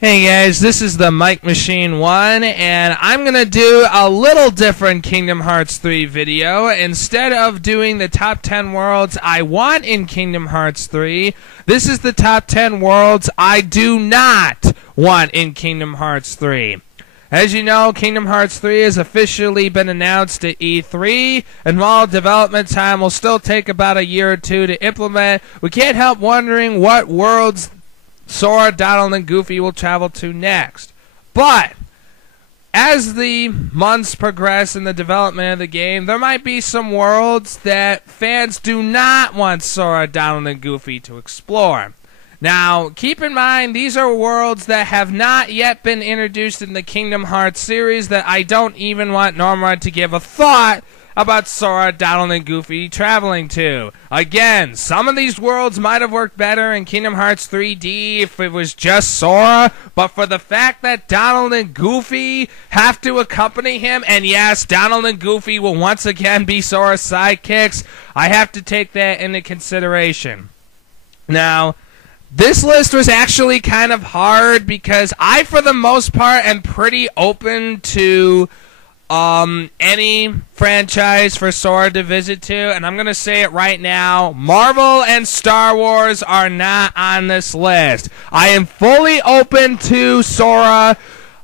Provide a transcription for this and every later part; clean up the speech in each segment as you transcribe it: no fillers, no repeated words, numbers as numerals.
Hey guys, this is the Mike Machine 1, and I'm going to do a little different Kingdom Hearts 3 video. Instead of doing the top 10 worlds I want in Kingdom Hearts 3, this is the top 10 worlds I do not want in Kingdom Hearts 3. As you know, Kingdom Hearts 3 has officially been announced at E3, and while development time will still take about a year or two to implement, we can't help wondering what worlds Sora, Donald, and Goofy will travel to next. But as the months progress in the development of the game, there might be some worlds that fans do not want Sora, Donald, and Goofy to explore. Now, keep in mind, these are worlds that have not yet been introduced in the Kingdom Hearts series that I don't even want Norma to give a thought about Sora, Donald, and Goofy traveling to. Again, some of these worlds might have worked better in Kingdom Hearts 3D if it was just Sora, but for the fact that Donald and Goofy have to accompany him, and yes, Donald and Goofy will once again be Sora's sidekicks, I have to take that into consideration. Now, this list was actually kind of hard because I, for the most part, am pretty open to any franchise for Sora to visit to, and I'm going to say it right now, Marvel and Star Wars are not on this list. I am fully open to Sora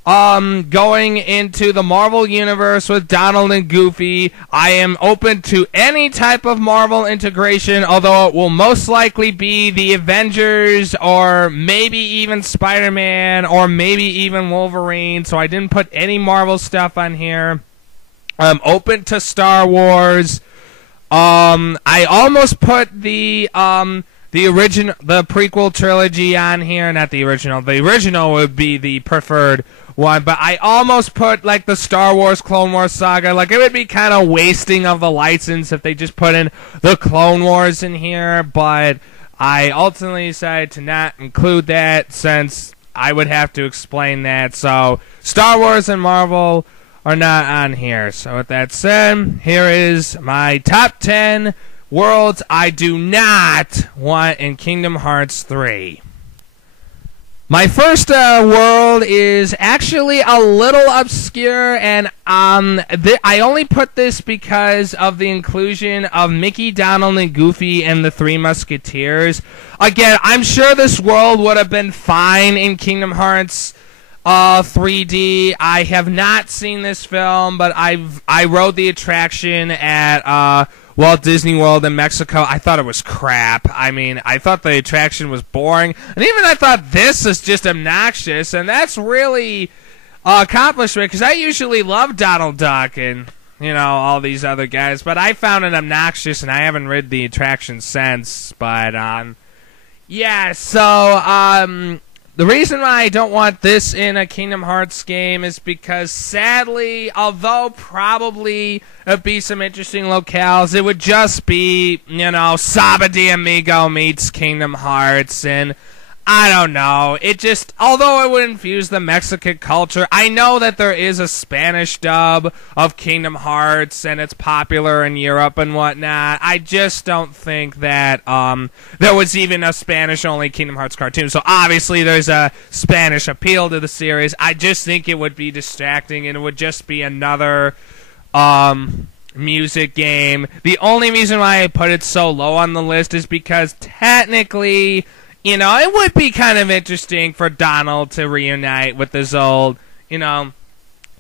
going into the Marvel universe with Donald and Goofy. I am open to any type of Marvel integration, although it will most likely be the Avengers or maybe even Spider-Man or maybe even Wolverine, so I didn't put any Marvel stuff on here. I'm open to Star Wars. I almost put the prequel trilogy on here, not the original. The original would be the preferred one, but I almost put like the Star Wars Clone Wars saga. Like, it would be kind of wasting of the license if they just put in the Clone Wars in here, but I ultimately decided to not include that since I would have to explain that. So Star Wars and Marvel are not on here. So with that said, here is my top 10 worlds I do not want in Kingdom Hearts 3. My first world is actually a little obscure, and I only put this because of the inclusion of Mickey, Donald, and Goofy and the Three Musketeers. Again, I'm sure this world would have been fine in Kingdom Hearts 3D. I have not seen this film, but I rode the attraction at Walt Disney World in Mexico. I thought it was crap. I mean, I thought the attraction was boring, and even I thought this is just obnoxious, and that's really accomplishment, because I usually love Donald Duck and, you know, all these other guys, but I found it obnoxious, and I haven't ridden the attraction since, but, yeah, so, the reason why I don't want this in a Kingdom Hearts game is because, sadly, although probably it'd be some interesting locales, it would just be, you know, Saba de Amigo meets Kingdom Hearts, and I don't know. It just, although it would infuse the Mexican culture, I know that there is a Spanish dub of Kingdom Hearts, and it's popular in Europe and whatnot. I just don't think that there was even a Spanish-only Kingdom Hearts cartoon. So obviously there's a Spanish appeal to the series. I just think it would be distracting, and it would just be another music game. The only reason why I put it so low on the list is because technically, you know, it would be kind of interesting for Donald to reunite with his old, you know,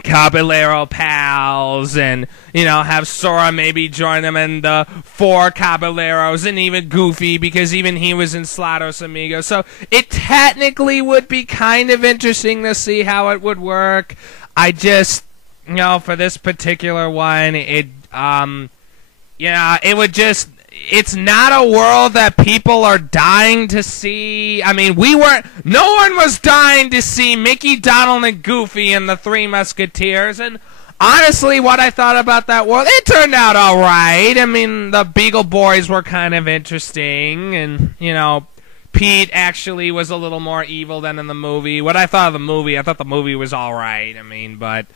Caballero pals, and, you know, have Sora maybe join them in the Four Caballeros, and even Goofy, because even he was in Slados Amigos. So it technically would be kind of interesting to see how it would work. I just, you know, for this particular one, it, yeah, it would just, it's not a world that people are dying to see. I mean, no one was dying to see Mickey, Donald, and Goofy and the Three Musketeers, and honestly, what I thought about that world, it turned out alright. I mean, the Beagle Boys were kind of interesting, and, you know, Pete actually was a little more evil than in the movie. What I thought of the movie, I thought the movie was alright. I mean, but,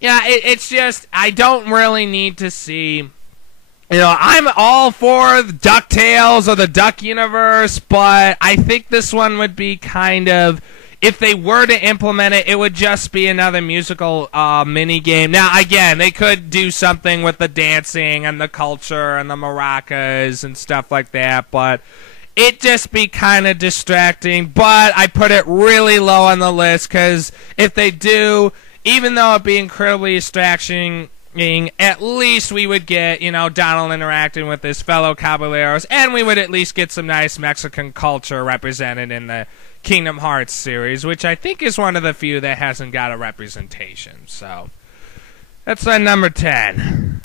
yeah, it's just, I don't really need to see. You know, I'm all for DuckTales or the Duck Universe, but I think this one would be kind of if they were to implement it, it would just be another musical mini game. Now, again, they could do something with the dancing and the culture and the maracas and stuff like that, but it'd just be kind of distracting. But I put it really low on the list because if they do, even though it'd be incredibly distracting, at least we would get, Donald interacting with his fellow caballeros, and we would at least get some nice Mexican culture represented in the Kingdom Hearts series, which I think is one of the few that hasn't got a representation. So that's number 10.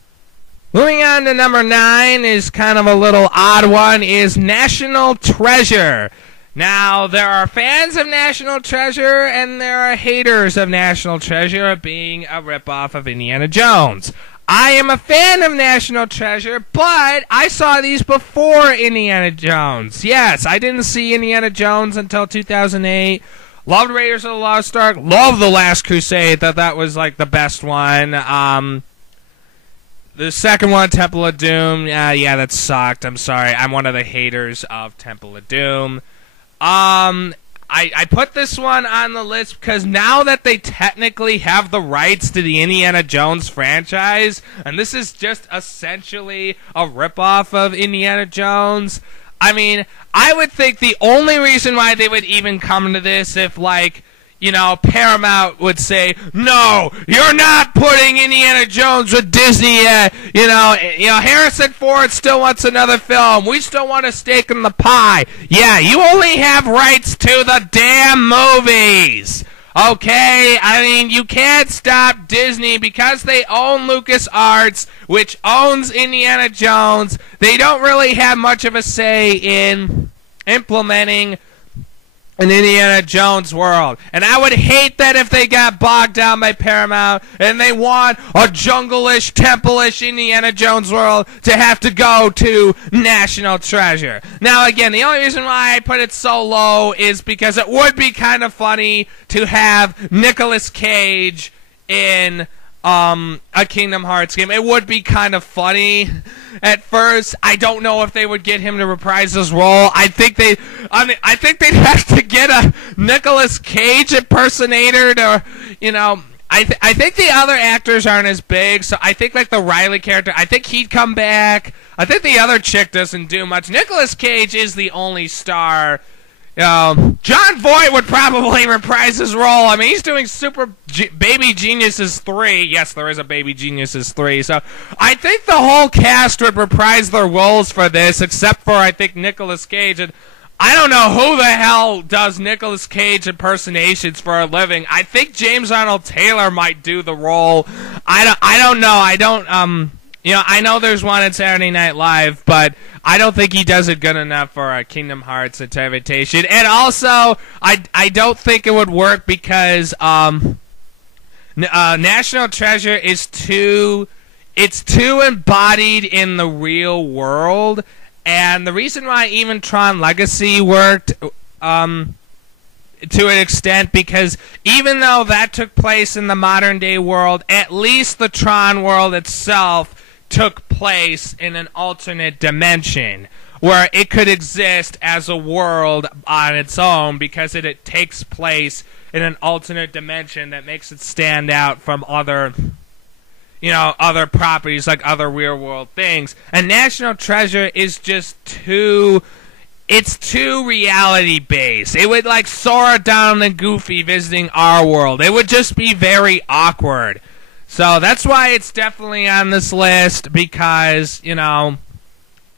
Moving on to number 9 is kind of a little odd one, is National Treasure. Now, there are fans of National Treasure, and there are haters of National Treasure being a ripoff of Indiana Jones. I am a fan of National Treasure, but I saw these before Indiana Jones. Yes, I didn't see Indiana Jones until 2008. Loved Raiders of the Lost Ark. Loved The Last Crusade. Thought that was like the best one. The second one, Temple of Doom. Yeah, that sucked. I'm sorry. I'm one of the haters of Temple of Doom. I put this one on the list because now that they technically have the rights to the Indiana Jones franchise, and this is just essentially a ripoff of Indiana Jones, I mean, I would think the only reason why they would even come to this if, like, Paramount would say, no, you're not putting Indiana Jones with Disney yet. Harrison Ford still wants another film. We still want a stake in the pie. Yeah, you only have rights to the damn movies. Okay? I mean, you can't stop Disney because they own LucasArts, which owns Indiana Jones. They don't really have much of a say in implementing an Indiana Jones world. And I would hate that if they got bogged down by Paramount and they want a jungle-ish, temple-ish Indiana Jones world to have to go to National Treasure. Now, again, the only reason why I put it so low is because it would be kind of funny to have Nicolas Cage in a Kingdom Hearts game. It would be kind of funny at first. I don't know if they would get him to reprise his role. I think they'd have to get a Nicolas Cage impersonator to, I think the other actors aren't as big, so I think like the Riley character, I think he'd come back. I think the other chick doesn't do much. Nicolas Cage is the only star. John Voight would probably reprise his role. I mean, he's doing Baby Geniuses 3. Yes, there is a Baby Geniuses 3. So I think the whole cast would reprise their roles for this, except for, I think, Nicolas Cage. And I don't know who the hell does Nicolas Cage impersonations for a living. I think James Arnold Taylor might do the role. I don't know. I know there's one at Saturday Night Live, but I don't think he does it good enough for a Kingdom Hearts interpretation. And also, I don't think it would work because National Treasure is too embodied in the real world. And the reason why even Tron Legacy worked to an extent, because even though that took place in the modern day world, at least the Tron world itself took place in an alternate dimension where it could exist as a world on its own because it takes place in an alternate dimension that makes it stand out from other properties like other real world things. And National Treasure is just too reality based. It would like Sora, Donald, and Goofy visiting our world. It would just be very awkward. So that's why it's definitely on this list, because, and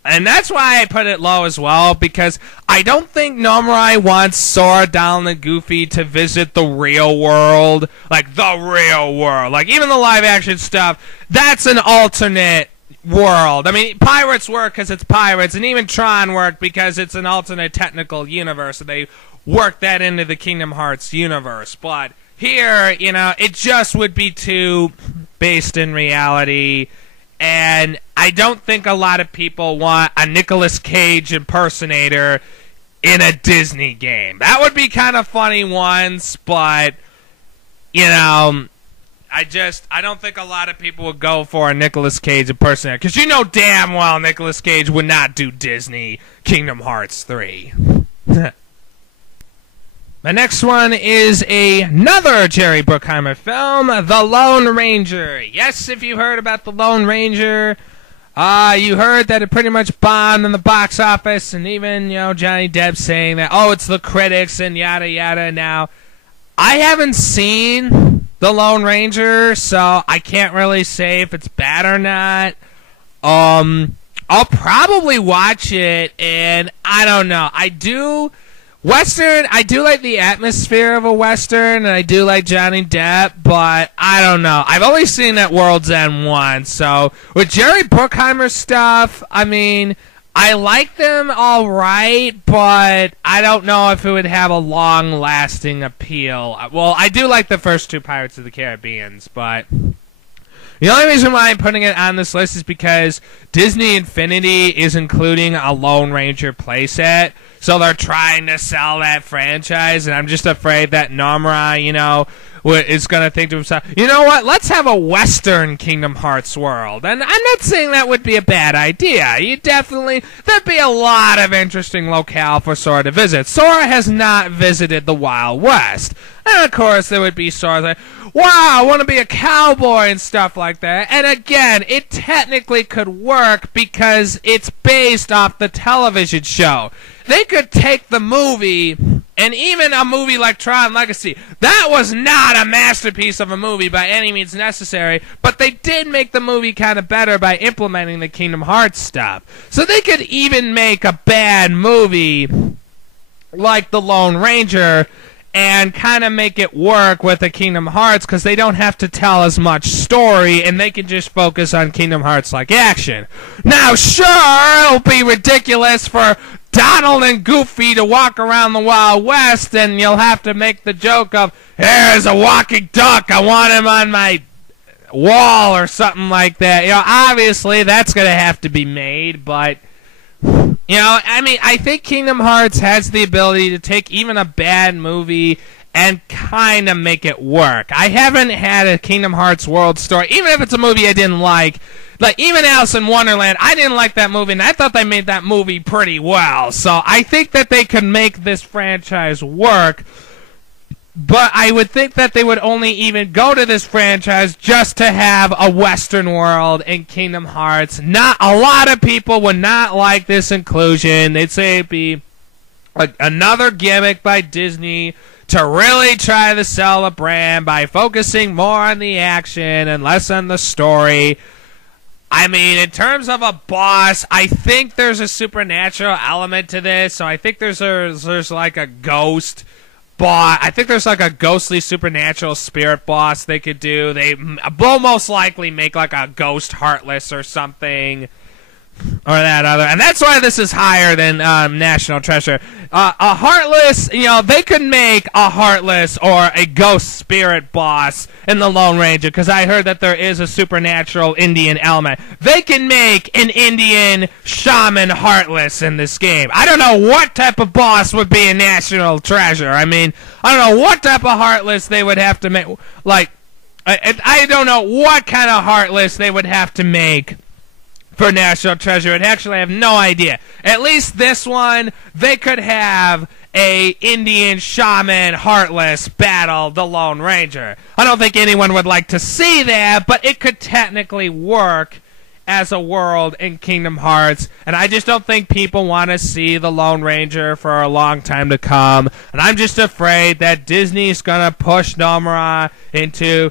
that's why I put it low as well, because I don't think Nomura wants Sora, Donald, and Goofy to visit the real world. Like, the real world. Like, even the live-action stuff, that's an alternate world. I mean, Pirates work because it's Pirates, and even Tron worked because it's an alternate technical universe, and they worked that into the Kingdom Hearts universe. But here, it just would be too based in reality, and I don't think a lot of people want a Nicolas Cage impersonator in a Disney game. That would be kind of funny once, but, I don't think a lot of people would go for a Nicolas Cage impersonator, because damn well Nicolas Cage would not do Disney Kingdom Hearts 3. My next one is another Jerry Bruckheimer film, The Lone Ranger. Yes, if you heard about The Lone Ranger, you heard that it pretty much bombed in the box office, and even, Johnny Depp saying that, oh, it's the critics and yada yada. Now, I haven't seen The Lone Ranger, so I can't really say if it's bad or not. I'll probably watch it, and I don't know. I do like the atmosphere of a Western, and I do like Johnny Depp, but I don't know. I've only seen that World's End once, so with Jerry Bruckheimer stuff, I mean, I like them all right, but I don't know if it would have a long-lasting appeal. Well, I do like the first two Pirates of the Caribbean, but the only reason why I'm putting it on this list is because Disney Infinity is including a Lone Ranger playset, so they're trying to sell that franchise, and I'm just afraid that Nomura, is going to think to himself, you know what, let's have a Western Kingdom Hearts world. And I'm not saying that would be a bad idea. There'd be a lot of interesting locale for Sora to visit. Sora has not visited the Wild West. And of course, there would be Sora like, wow, I want to be a cowboy and stuff like that. And again, it technically could work because it's based off the television show. They could take the movie, and even a movie like Tron Legacy, that was not a masterpiece of a movie by any means necessary, but they did make the movie kind of better by implementing the Kingdom Hearts stuff. So they could even make a bad movie like The Lone Ranger and kind of make it work with the Kingdom Hearts, because they don't have to tell as much story, and they can just focus on Kingdom Hearts-like action. Now, sure, it'll be ridiculous for Donald and Goofy to walk around the Wild West, and you'll have to make the joke of, here's a walking duck, I want him on my wall, or something like that. Obviously, that's going to have to be made, but I think Kingdom Hearts has the ability to take even a bad movie and kind of make it work. I haven't had a Kingdom Hearts world story, even if it's a movie I didn't like even Alice in Wonderland, I didn't like that movie, and I thought they made that movie pretty well. So I think that they could make this franchise work, but I would think that they would only even go to this franchise just to have a Western world in Kingdom Hearts. Not a lot of people would not like this inclusion. They'd say it'd be another gimmick by Disney to really try to sell a brand by focusing more on the action and less on the story. I mean, in terms of a boss, I think there's a supernatural element to this. So I think there's like a ghost boss. I think there's like a ghostly supernatural spirit boss they could do. They will most likely make like a ghost Heartless or something, or that other. And that's why this is higher than National Treasure. A Heartless, they could make a Heartless or a ghost spirit boss in the Lone Ranger, because I heard that there is a supernatural Indian element. They can make an Indian shaman Heartless in this game. I don't know what type of boss would be a National Treasure. I mean, I don't know what type of Heartless they would have to make. I don't know what kind of Heartless they would have to make for National Treasure. I'd actually have no idea. At least this one, they could have a Indian shaman Heartless battle the Lone Ranger. I don't think anyone would like to see that, but it could technically work as a world in Kingdom Hearts, and I just don't think people want to see the Lone Ranger for a long time to come, and I'm just afraid that Disney's going to push Nomura into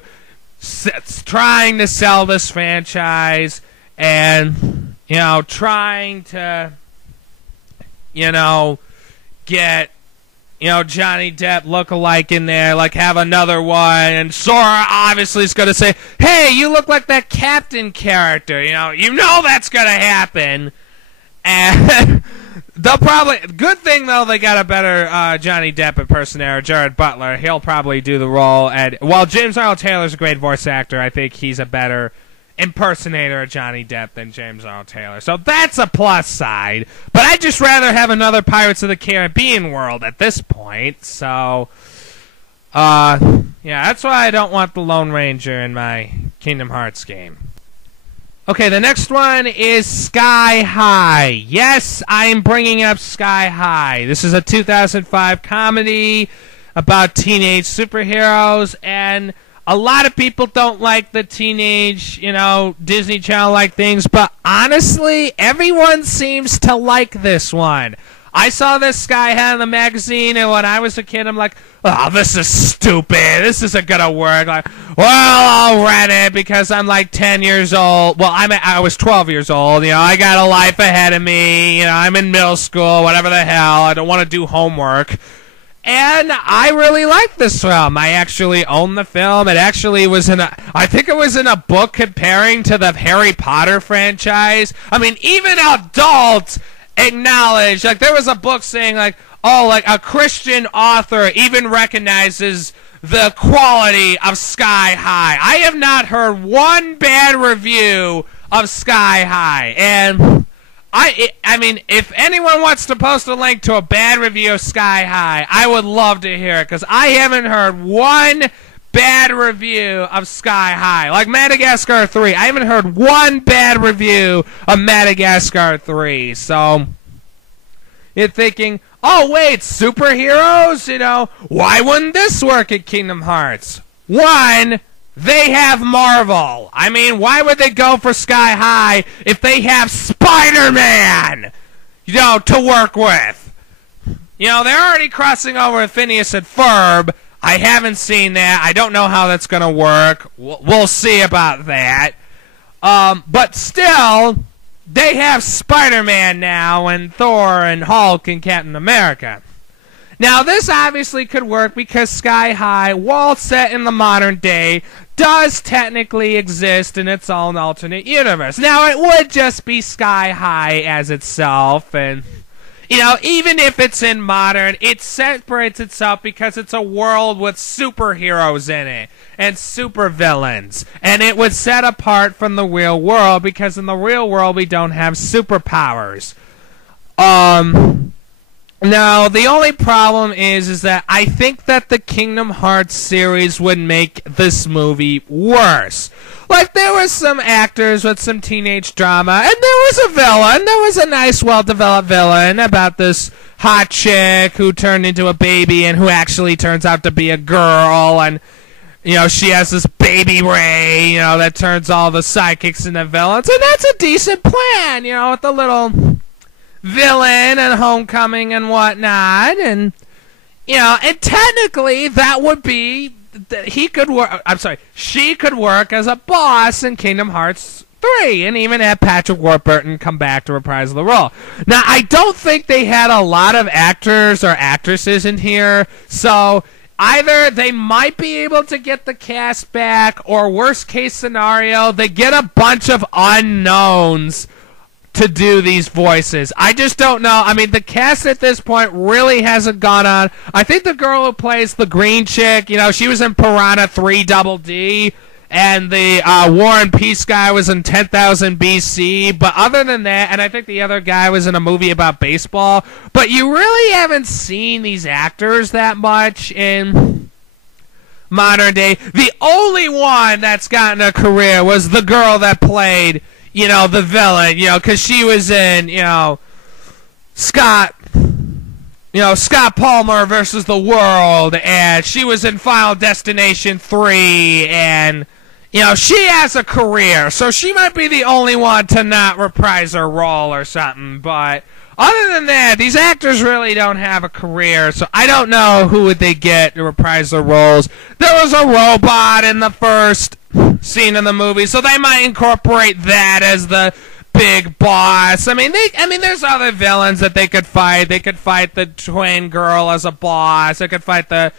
trying to sell this franchise and, trying to, get, Johnny Depp look-alike in there, like have another one, and Sora obviously is going to say, hey, you look like that Captain character, that's going to happen, and they'll probably, good thing though, they got a better Johnny Depp impersonator, Jared Butler. He'll probably do the role, and while James Earl Taylor's a great voice actor, I think he's a better impersonator of Johnny Depp than James Earl Taylor. So that's a plus side. But I'd just rather have another Pirates of the Caribbean world at this point. So, yeah, that's why I don't want the Lone Ranger in my Kingdom Hearts game. Okay, the next one is Sky High. Yes, I am bringing up Sky High. This is a 2005 comedy. about teenage superheroes, and a lot of people don't like the teenage, Disney Channel-like things, but honestly, everyone seems to like this one. I saw this guy had in the magazine, and when I was a kid, I'm like, oh, this is stupid. This isn't going to work. Like, well, I'll rent it because I'm like 10 years old. Well, I was 12 years old. I got a life ahead of me. I'm in middle school, whatever the hell. I don't want to do homework. And I really like this film. I actually own the film. It actually was I think it was in a book comparing to the Harry Potter franchise. I mean, even adults acknowledge, like, there was a book saying, like, oh, like, a Christian author even recognizes the quality of Sky High. I have not heard one bad review of Sky High, and I mean, if anyone wants to post a link to a bad review of Sky High, I would love to hear it, because I haven't heard one bad review of Sky High. Like Madagascar 3. I haven't heard one bad review of Madagascar 3. So, you're thinking, oh, wait, superheroes? Why wouldn't this work at Kingdom Hearts? One, they have Marvel. I mean, why would they go for Sky High if they have Spider-Man, to work with? They're already crossing over with Phineas and Ferb. I haven't seen that. I don't know how that's going to work. We'll see about that. But still, they have Spider-Man now, and Thor, and Hulk, and Captain America. Now, this obviously could work because Sky High, while set in the modern day, does technically exist in its own alternate universe. Now, it would just be Sky High as itself, and even if it's in modern, it separates itself because it's a world with superheroes in it and supervillains. And it was set apart from the real world because in the real world we don't have superpowers. Now, the only problem is that I think that the Kingdom Hearts series would make this movie worse. Like, there was some actors with some teenage drama, and there was a villain. There was a nice, well-developed villain about this hot chick who turned into a baby and who actually turns out to be a girl, and, she has this baby ray, that turns all the sidekicks into villains, and that's a decent plan, with the little villain and homecoming and whatnot, and and technically that would be she could work as a boss in Kingdom Hearts 3 and even have Patrick Warburton come back to reprise the role. Now, I don't think they had a lot of actors or actresses in here, so either they might be able to get the cast back, or worst case scenario, they get a bunch of unknowns to do these voices. I just don't know. I mean, the cast at this point really hasn't gone on. I think the girl who plays the green chick, she was in Piranha 3 Double D, and the War and Peace guy was in 10,000 BC, but other than that, and I think the other guy was in a movie about baseball, but you really haven't seen these actors that much in modern day. The only one that's gotten a career was the girl that played the villain, because she was in, Scott Palmer versus the World, and she was in Final Destination 3, and, she has a career, so she might be the only one to not reprise her role or something, but other than that, these actors really don't have a career, so I don't know who would they get to reprise their roles. There was a robot in the first scene in the movie, so they might incorporate that as the big boss. I mean, there's other villains that they could fight. They could fight the twin girl as a boss. They could fight the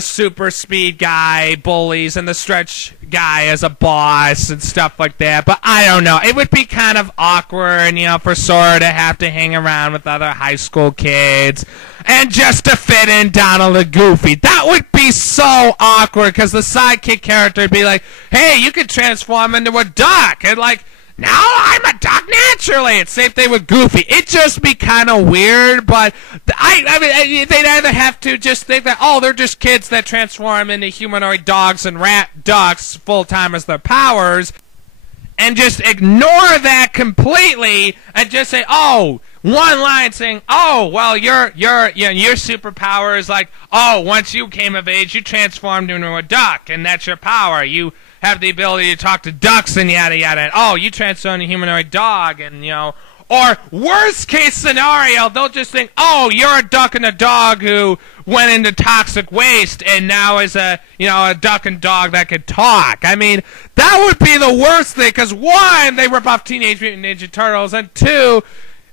super speed guy, bullies, and the stretch guy as a boss and stuff like that. But I don't know. It would be kind of awkward, for Sora to have to hang around with other high school kids and just to fit in Donald and Goofy. That would be so awkward because the sidekick character would be like, hey, you could transform into a duck. And like, now I'm a duck naturally. It's same thing with Goofy. It'd just be kind of weird, but I mean, they'd either have to just think that, oh, they're just kids that transform into humanoid dogs and rat ducks full-time as their powers, and just ignore that completely and just say, oh, one line saying, "Oh, well, your superpower is like, oh, once you came of age, you transformed into a duck, and that's your power. You have the ability to talk to ducks and yada yada. And, oh, you transformed into a humanoid dog, and Or worst case scenario, they'll just think, oh, you're a duck and a dog who went into toxic waste and now is a duck and dog that could talk. I mean, that would be the worst thing, because one, they rip off Teenage Mutant Ninja Turtles, and two,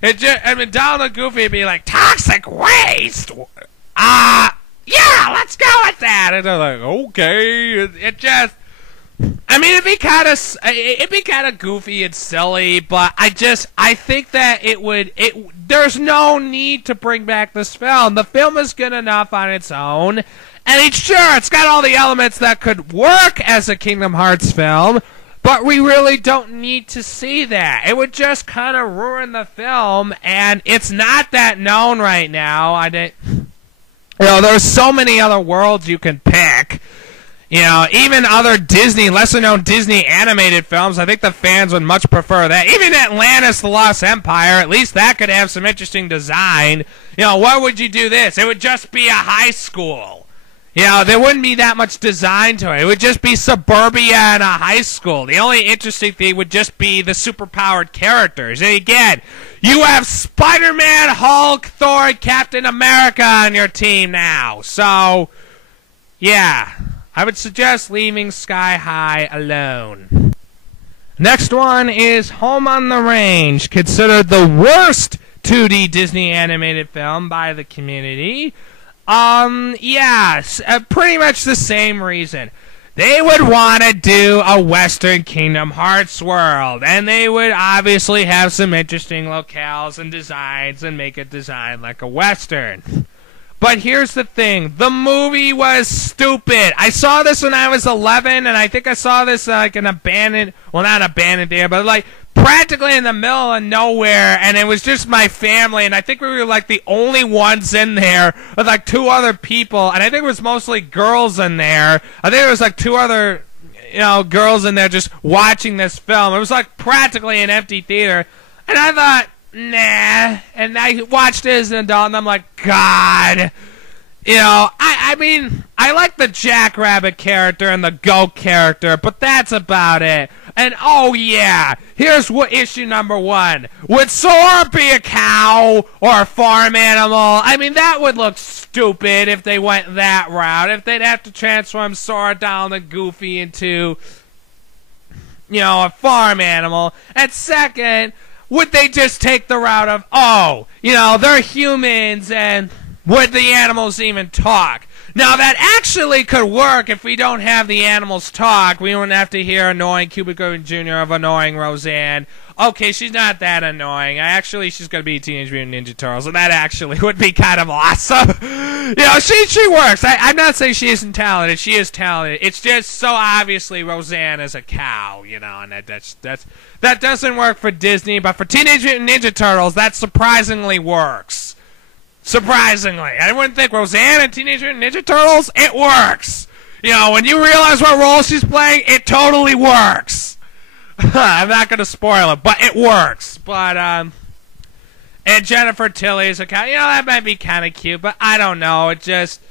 Donald and Goofy would be like, toxic waste? Yeah, let's go with that. And they're like, okay. It'd be kind of goofy and silly, but I think that there's no need to bring back this film. The film is good enough on its own, and it's got all the elements that could work as a Kingdom Hearts film, but we really don't need to see that. It would just kind of ruin the film, and it's not that known right now. There's so many other worlds you can pick. Even other lesser-known Disney animated films, I think the fans would much prefer that. Even Atlantis, The Lost Empire, at least that could have some interesting design. What would you do this? It would just be a high school. There wouldn't be that much design to it. It would just be suburbia and a high school. The only interesting thing would just be the superpowered characters. And again, you have Spider-Man, Hulk, Thor, Captain America on your team now. So, yeah. I would suggest leaving Sky High alone. Next one is Home on the Range, considered the worst 2D Disney animated film by the community. Pretty much the same reason. They would want to do a Western Kingdom Hearts world, and they would obviously have some interesting locales and designs and make it designed like a Western. But here's the thing. The movie was stupid. I saw this when I was 11, and I think I saw this like an abandoned, well, not abandoned area, but like practically in the middle of nowhere, and it was just my family, and I think we were like the only ones in there with like two other people, and I think it was mostly girls in there. I think it was like two other, girls in there just watching this film. It was like practically an empty theater, and I thought, nah, and I watched it as an adult, and I'm like, God, I like the Jackrabbit character and the goat character, but that's about it. And oh yeah, here's issue number one. Would Sora be a cow or a farm animal? That would look stupid if they went that route. If they'd have to transform Sora, Donald, and Goofy into, a farm animal. And second, would they just take the route of, they're humans, and would the animals even talk? Now, that actually could work if we don't have the animals talk. We wouldn't have to hear annoying Cubico Jr. of annoying Roseanne. Okay, she's not that annoying. She's going to be Teenage Mutant Ninja Turtles, and that actually would be kind of awesome. She works. I'm not saying she isn't talented. She is talented. It's just so obviously Roseanne is a cow, and that doesn't work for Disney, but for Teenage Mutant Ninja Turtles, that surprisingly works. Surprisingly. I wouldn't think Roseanne and Teenage Mutant Ninja Turtles, it works. When you realize what role she's playing, it totally works. I'm not going to spoil it, but it works. But, and Jennifer Tilly's a cow. That might be kind of cute, but I don't know. It just,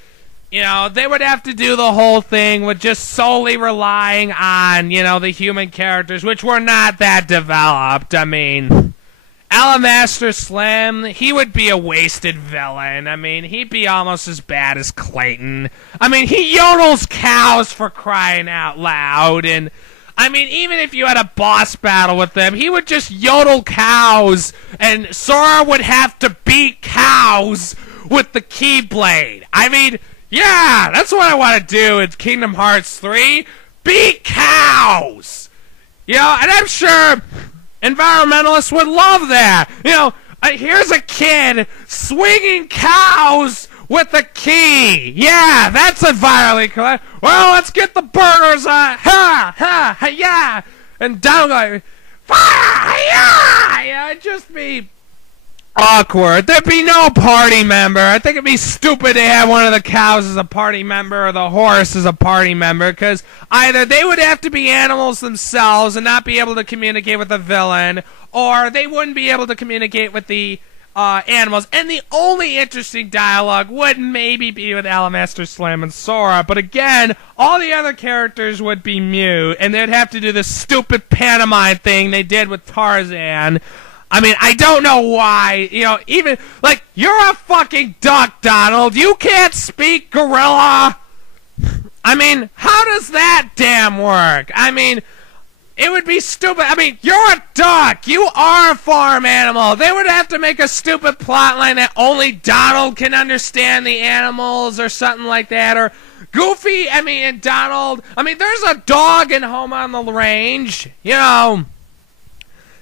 they would have to do the whole thing with just solely relying on, the human characters, which were not that developed. Alamaster Slim, he would be a wasted villain. He'd be almost as bad as Clayton. He yodels cows for crying out loud, and even if you had a boss battle with them, he would just yodel cows, and Sora would have to beat cows with the Keyblade. Yeah, that's what I want to do in Kingdom Hearts 3. Beat cows! And I'm sure environmentalists would love that. Here's a kid swinging cows with a key. Yeah, that's environmentally correct. Well, let's get the burgers on. Yeah. And down like, fire, yeah. It'd just be awkward. There'd be no party member. I think it'd be stupid to have one of the cows as a party member or the horse as a party member, because either they would have to be animals themselves and not be able to communicate with the villain, or they wouldn't be able to communicate with the animals. And the only interesting dialogue would maybe be with Alabaster Slim and Sora. But again, all the other characters would be mute, and they'd have to do this stupid pantomime thing they did with Tarzan. I mean, I don't know why, you know, even, like, you're a fucking duck, Donald. You can't speak gorilla. I mean, how does that damn work? I mean, it would be stupid. I mean, you're a duck. You are a farm animal. They would have to make a stupid plotline that only Donald can understand the animals or something like that. Or Goofy, I mean, and Donald. I mean, there's a dog in Home on the Range, you know.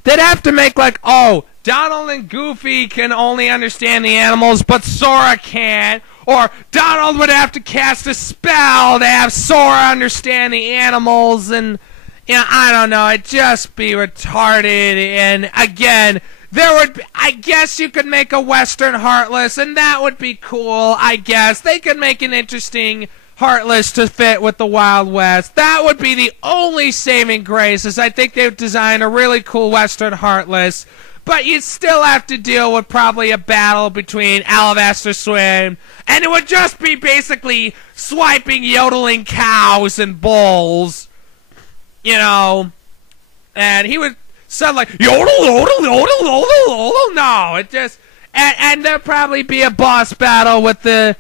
They'd have to make like, oh, Donald and Goofy can only understand the animals, but Sora can't. Or Donald would have to cast a spell to have Sora understand the animals. And, you know, I don't know. It'd just be retarded. And, again, there would be, I guess you could make a Western Heartless, and that would be cool, I guess. They could make an interesting Heartless to fit with the Wild West. That would be the only saving grace, is I think they've designed a really cool Western Heartless, but you'd still have to deal with probably a battle between Alabaster Swim, and it would just be basically swiping yodeling cows and bulls, you know, and he would sound like yodel, yodel, yodel, yodel, yodel. No, it just, and there'd probably be a boss battle with the,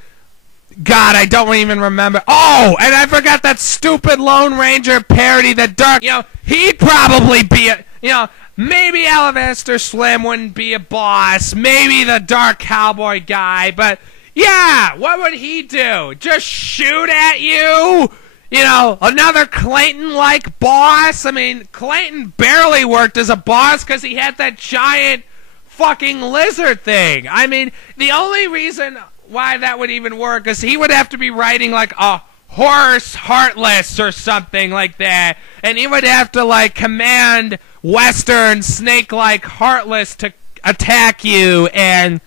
God, I don't even remember. Oh, and I forgot that stupid Lone Ranger parody that Dark, you know, he'd probably be a, you know, maybe Alabaster Slim wouldn't be a boss, maybe the Dark Cowboy guy, but yeah, what would he do? Just shoot at you? You know, another Clayton-like boss? I mean, Clayton barely worked as a boss because he had that giant fucking lizard thing. I mean, the only reason why that would even work is he would have to be riding like a horse Heartless or something like that, and he would have to like command Western snake-like Heartless to attack you, and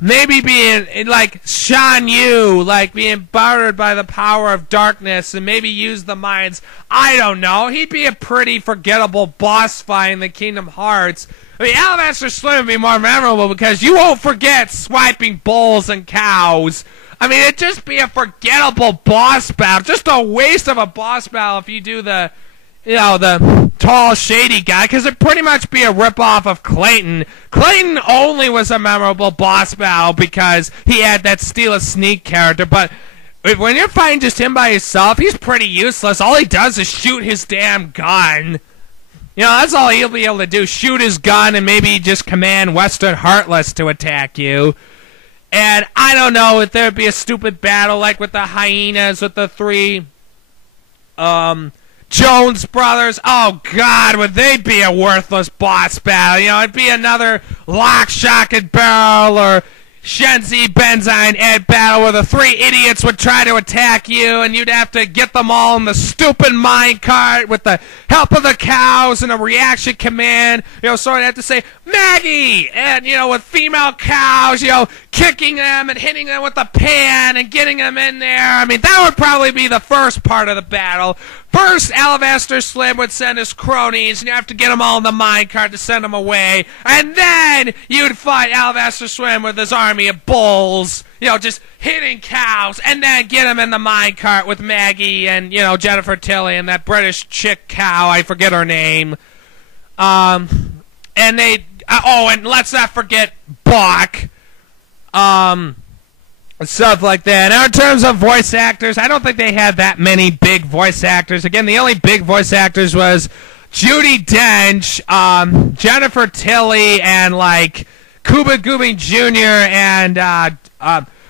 maybe being like Shan Yu, like being bartered by the power of darkness, and maybe use the mines. I don't know. He'd be a pretty forgettable boss fight in the Kingdom Hearts. I mean, Alabaster Slim would be more memorable because you won't forget swiping bulls and cows. I mean, it'd just be a forgettable boss battle. Just a waste of a boss battle if you do the, you know, the tall, shady guy, because it'd pretty much be a ripoff of Clayton. Clayton only was a memorable boss battle because he had that Steal a Sneak character, but when you're fighting just him by himself, he's pretty useless. All he does is shoot his damn gun. You know, that's all he'll be able to do, shoot his gun and maybe just command Western Heartless to attack you. And I don't know if there'd be a stupid battle like with the hyenas, with the three Jones brothers. Oh, God, would they be a worthless boss battle? You know, it'd be another Lock, Shock, and Barrel or Shenzi, Benzine, Ed battle where the three idiots would try to attack you, and you'd have to get them all in the stupid minecart with the help of the cows and a reaction command. You know, so I'd have to say, Maggie! And, you know, with female cows, you know, kicking them and hitting them with the pan and getting them in there. I mean, that would probably be the first part of the battle. First, Alabaster Slim would send his cronies, and you have to get them all in the minecart to send them away. And then you'd fight Alabaster Slim with his army of bulls, you know, just hitting cows, and then get him in the minecart with Maggie and, you know, Jennifer Tilly and that British chick cow, I forget her name. And they, oh, and let's not forget Bach. Stuff like that. Now, in terms of voice actors, I don't think they had that many big voice actors. Again, the only big voice actors was Judi Dench, Jennifer Tilly, and, like, Cuba Gooding Jr. and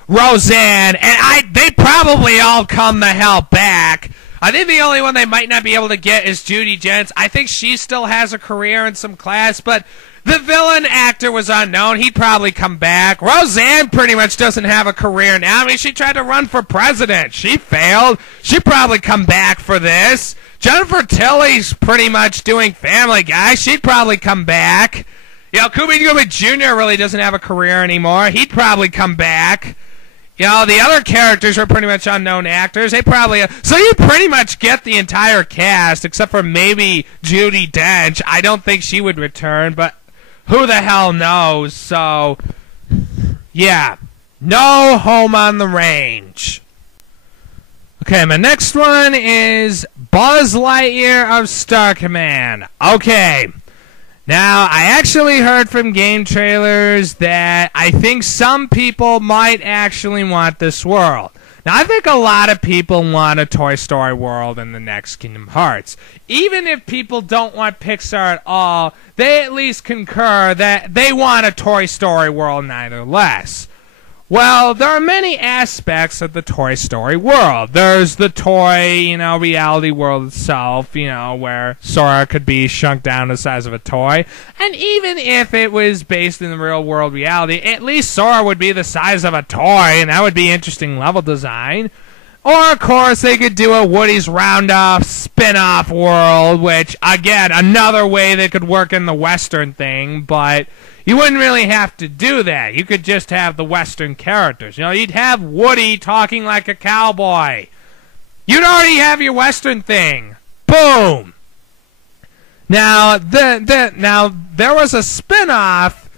Roseanne. And they probably all come the hell back. I think the only one they might not be able to get is Judi Dench. I think she still has a career in some class, but the villain actor was unknown. He'd probably come back. Roseanne pretty much doesn't have a career now. I mean, she tried to run for president. She failed. She'd probably come back for this. Jennifer Tilly's pretty much doing Family Guy. She'd probably come back. You know, Cuba Gooding Jr. really doesn't have a career anymore. He'd probably come back. You know, the other characters were pretty much unknown actors. They probably... So you pretty much get the entire cast, except for maybe Judi Dench. I don't think she would return, but who the hell knows? So, Yeah, no Home on the Range. Okay, my next one is Buzz Lightyear of Star Command. Okay, now I actually heard from game trailers that I think some people might actually want this world. Now, I think a lot of people want a Toy Story world in the next Kingdom Hearts. Even if people don't want Pixar at all, they at least concur that they want a Toy Story world, neither less. Well, there are many aspects of the Toy Story world. There's the toy, reality world itself, where Sora could be shrunk down to the size of a toy. And even if it was based in the real world reality, at least Sora would be the size of a toy, and that would be interesting level design. Or, of course, they could do a Woody's Roundup spin-off world, which, again, another way they could work in the Western thing, but you wouldn't really have to do that. You could just have the Western characters. You'd have Woody talking like a cowboy. You'd already have your Western thing. Boom! Now, there was a spin-off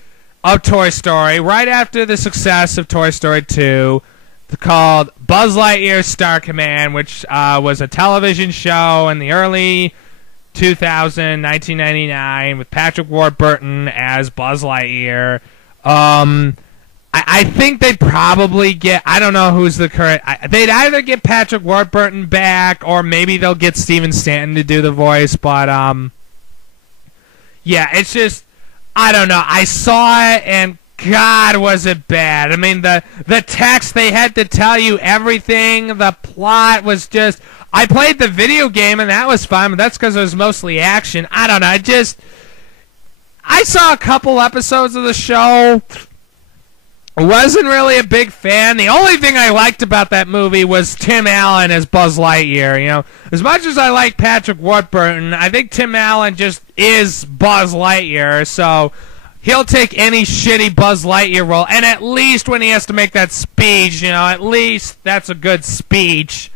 of Toy Story right after the success of Toy Story 2 called Buzz Lightyear Star Command, which was a television show in the early 1999, with Patrick Warburton as Buzz Lightyear. I think they'd probably get, I don't know who's the current, they'd either get Patrick Warburton back, or maybe they'll get Steven Stanton to do the voice, but yeah, it's just, I don't know. I saw it, and God, was it bad. I mean, the text, they had to tell you everything. The plot was just... I played the video game, and that was fine, but that's because it was mostly action. I don't know. I saw a couple episodes of the show. Wasn't really a big fan. The only thing I liked about that movie was Tim Allen as Buzz Lightyear. As much as I like Patrick Warburton, I think Tim Allen just is Buzz Lightyear, so... He'll take any shitty Buzz Lightyear role, and at least when he has to make that speech, at least that's a good speech.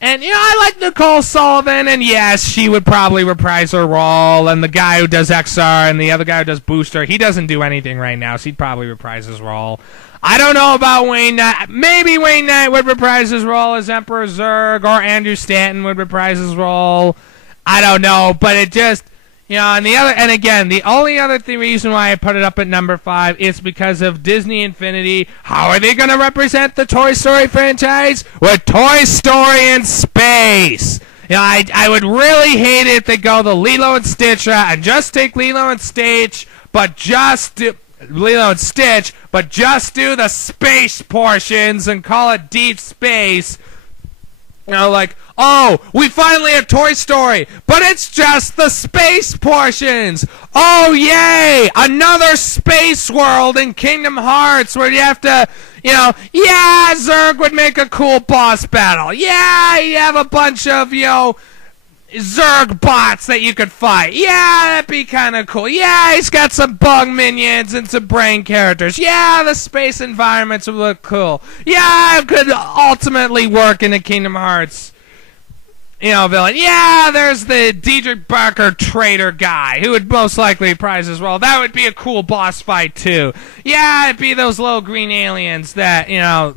And, I like Nicole Sullivan, and yes, she would probably reprise her role, and the guy who does XR and the other guy who does Booster, he doesn't do anything right now, so he'd probably reprise his role. I don't know about Wayne Knight. Maybe Wayne Knight would reprise his role as Emperor Zurg, or Andrew Stanton would reprise his role. I don't know, but it just... and again, the only other reason why I put it up at number 5 is because of Disney Infinity. How are they going to represent the Toy Story franchise? With Toy Story in space. I would really hate it if they go the Lilo and Stitch route and just take Lilo and Stitch, but just do the space portions and call it Deep Space. Oh, we finally have Toy Story, but it's just the space portions. Oh, yay! Another space world in Kingdom Hearts where you have to, Zurg would make a cool boss battle. Yeah, you have a bunch of, Zurg bots that you could fight. Yeah, that'd be kind of cool. Yeah, he's got some bug minions and some brain characters. Yeah, the space environments would look cool. Yeah, it could ultimately work in a Kingdom Hearts villain. Yeah, there's the Diedrich Barker traitor guy who would most likely prize his role. That would be a cool boss fight, too. Yeah, it'd be those little green aliens that,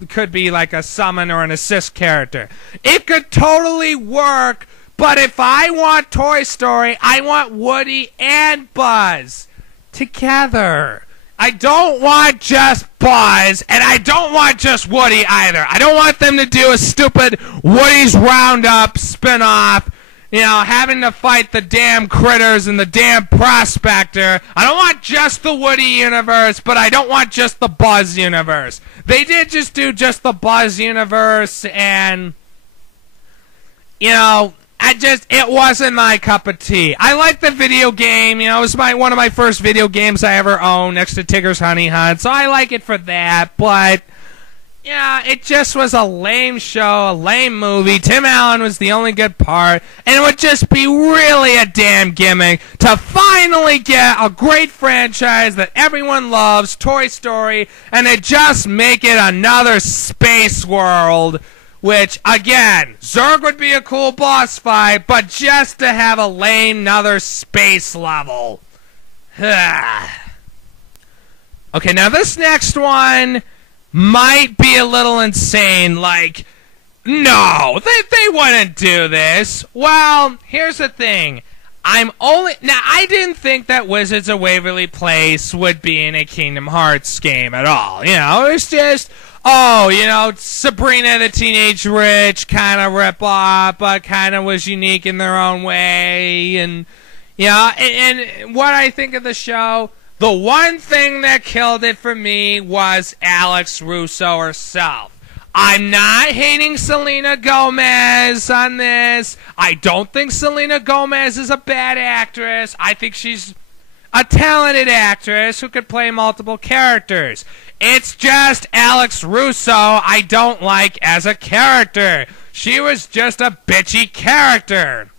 could be like a summon or an assist character. It could totally work, but if I want Toy Story, I want Woody and Buzz together. I don't want just Buzz, and I don't want just Woody either. I don't want them to do a stupid Woody's Roundup spin-off, having to fight the damn critters and the damn prospector. I don't want just the Woody universe, but I don't want just the Buzz universe. They did just do just the Buzz universe, and, it wasn't my cup of tea. I like the video game. It was one of my first video games I ever owned next to Tigger's Honey Hunt, so I like it for that, but, it just was a lame show, a lame movie. Tim Allen was the only good part, and it would just be really a damn gimmick to finally get a great franchise that everyone loves, Toy Story, and to just make it another space world. Which, again, Zurg would be a cool boss fight, but just to have a lame another space level. Okay, now this next one might be a little insane. Like, no, they wouldn't do this. Well, here's the thing. I didn't think that Wizards of Waverly Place would be in a Kingdom Hearts game at all. You know, it's just, Sabrina the Teenage Witch kind of rip-off, but kind of was unique in their own way. And, and what I think of the show, the one thing that killed it for me was Alex Russo herself. I'm not hating Selena Gomez on this. I don't think Selena Gomez is a bad actress. I think she's a talented actress who could play multiple characters. It's just Alex Russo I don't like as a character. She was just a bitchy character.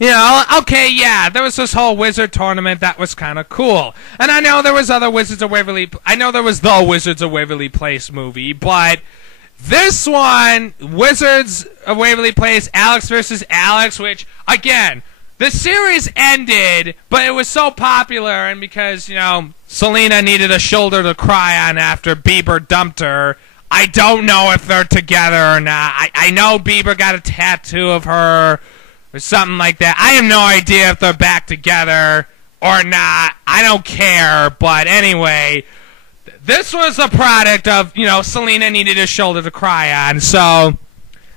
Okay, yeah, there was this whole Wizard tournament that was kind of cool. And I know there was other Wizards of Waverly... I know there was the Wizards of Waverly Place movie, but this one, Wizards of Waverly Place, Alex versus Alex, which, again, the series ended, but it was so popular, and because, Selena needed a shoulder to cry on after Bieber dumped her, I don't know if they're together or not. I know Bieber got a tattoo of her or something like that. I have no idea if they're back together or not. I don't care. But anyway, this was a product of, Selena needed a shoulder to cry on. So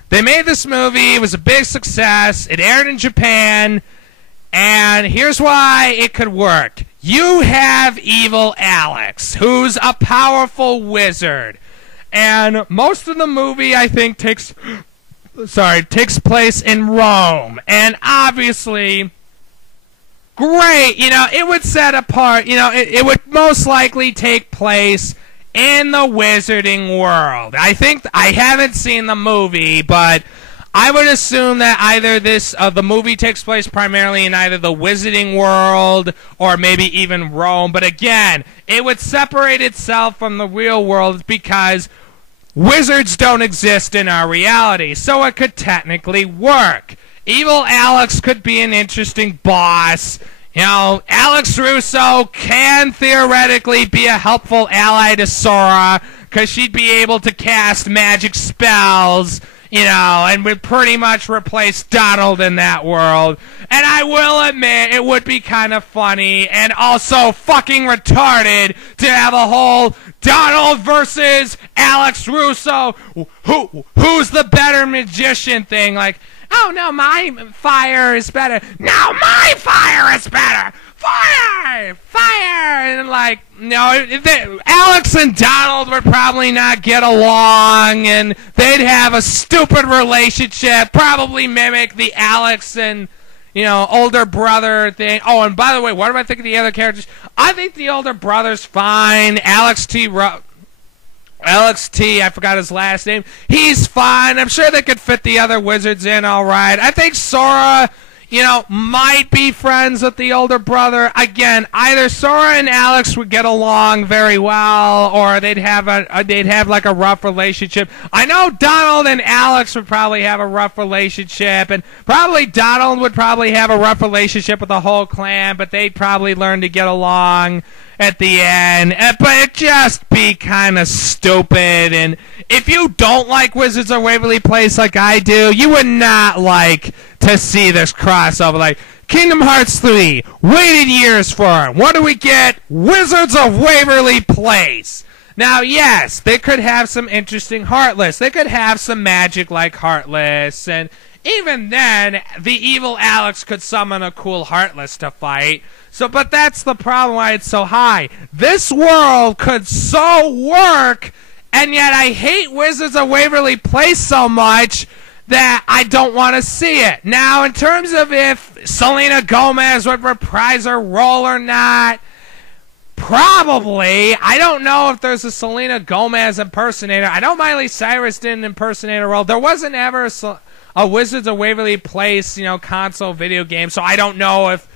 they made this movie. It was a big success. It aired in Japan. And here's why it could work. You have evil Alex, who's a powerful wizard. And most of the movie, I think, takes place in Rome. And obviously, great, it would set apart, it would most likely take place in the wizarding world. I haven't seen the movie, but I would assume that either the movie takes place primarily in either the wizarding world or maybe even Rome. But again, it would separate itself from the real world because wizards don't exist in our reality, so it could technically work. Evil Alex could be an interesting boss. Alex Russo can theoretically be a helpful ally to Sora, because she'd be able to cast magic spells, and would pretty much replace Donald in that world. And I will admit, it would be kind of funny and also fucking retarded to have a whole Donald versus Alex Russo, who's the better magician thing. Like, oh no, my fire is better. No, my fire is better. Fire! Fire! And Alex and Donald would probably not get along, and they'd have a stupid relationship, probably mimic the Alex and, older brother thing. Oh, and by the way, what do I think of the other characters? I think the older brother's fine. Alex T, I forgot his last name. He's fine. I'm sure they could fit the other wizards in all right. I think Sora, might be friends with the older brother. Again, either Sora and Alex would get along very well, or they'd have like a rough relationship. I know Donald and Alex would probably have a rough relationship, and probably Donald would probably have a rough relationship with the whole clan, but they'd probably learn to get along at the end. But it'd just be kind of stupid, and if you don't like Wizards of Waverly Place like I do, you would not like to see this crossover. Like, Kingdom Hearts 3, waited years for it. What do we get? Wizards of Waverly Place. Now, yes, they could have some interesting Heartless. They could have some magic like Heartless, and even then, the evil Alex could summon a cool Heartless to fight. But that's the problem why it's so high. This world could so work, and yet I hate Wizards of Waverly Place so much that I don't want to see it. Now, in terms of if Selena Gomez would reprise her role or not, probably. I don't know if there's a Selena Gomez impersonator. I know Miley Cyrus didn't impersonate a role. There wasn't ever a Wizards of Waverly Place, console video game, so I don't know if